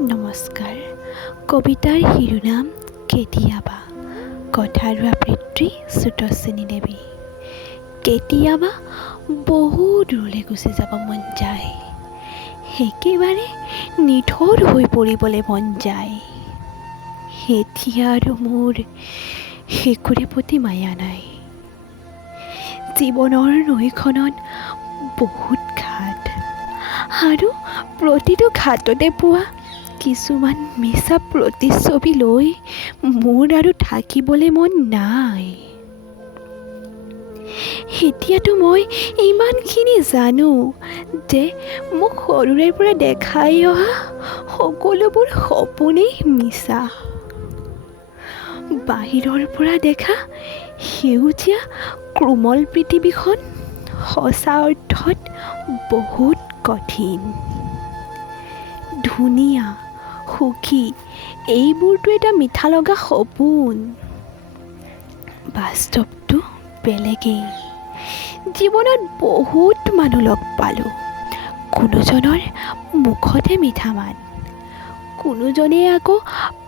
নমস্কাৰ। কবিতাৰ শিৰোনাম কেতিয়াবা। কথাৰ আবৃত্তি সুতস্বিনী দেৱী। কেতিয়াবা বহু দূৰলৈ গুচি যাব মন যায়, একেবাৰে নিথৰ হৈ পৰিবলৈ মন যায়। এতিয়া আৰু মোৰ একোৰে প্ৰতি মায়া নাই। জীৱনৰ নৈখনত বহুত ঘাট, আৰু প্ৰতিটো ঘাটতে পোৱা কিছুমান মিছা প্ৰতিচ্ছবি লৈ মোৰ আৰু থাকিবলৈ মন নাই। এতিয়াতো মই ইমানখিনি জানো যে মোক সৰুৰে পৰা দেখাই অহা সকলোবোৰ সপোনেই মিছা। বাহিৰৰ পৰা দেখা সেউজীয়া কোমল পৃথিৱীখন সঁচা অৰ্থত বহুত কঠিন। ধুনীয়া, সুখী এইবোৰতো এটা মিঠা লগা সপোন, বাস্তৱটো বেলেগেই। জীৱনত বহুত মানুহ লগ পালোঁ, কোনোজনৰ মুখতে মিঠা মাত, কোনোজনে আকৌ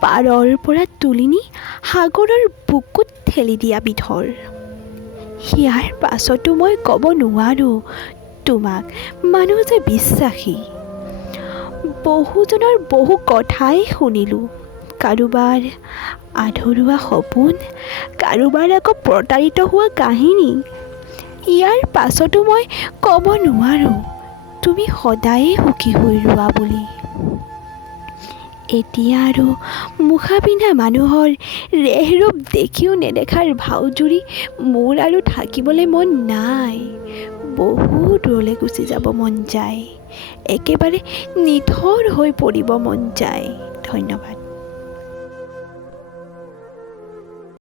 পাৰৰ পৰা তুলি নি সাগৰৰ বুকুত ঠেলি দিয়া বিধৰ। ইয়াৰ পাছতো মই ক'ব নোৱাৰোঁ তোমাক মানুহ যে বিশ্বাসী। বহুজনৰ বহু কথাই শুনিলোঁ, কাৰোবাৰ আধৰুৱা সপোন, কাৰোবাৰ আকৌ প্ৰতাৰিত হোৱা কাহিনী। ইয়াৰ পাছতো মই ক'ব নোৱাৰোঁ তুমি সদায়ে সুখী হৈ ৰোৱা বুলি। এতিয়া আৰু মুখা পিন্ধা মানুহৰ ৰেহৰূপ দেখিও নেদেখাৰ ভাওজুৰি মোৰ আৰু থাকিবলৈ মন নাই। বহু দূৰলৈ গুচি যাব মন যায়, একেবাৰে নিথৰ হৈ পৰিব মন যায়। ধন্যবাদ।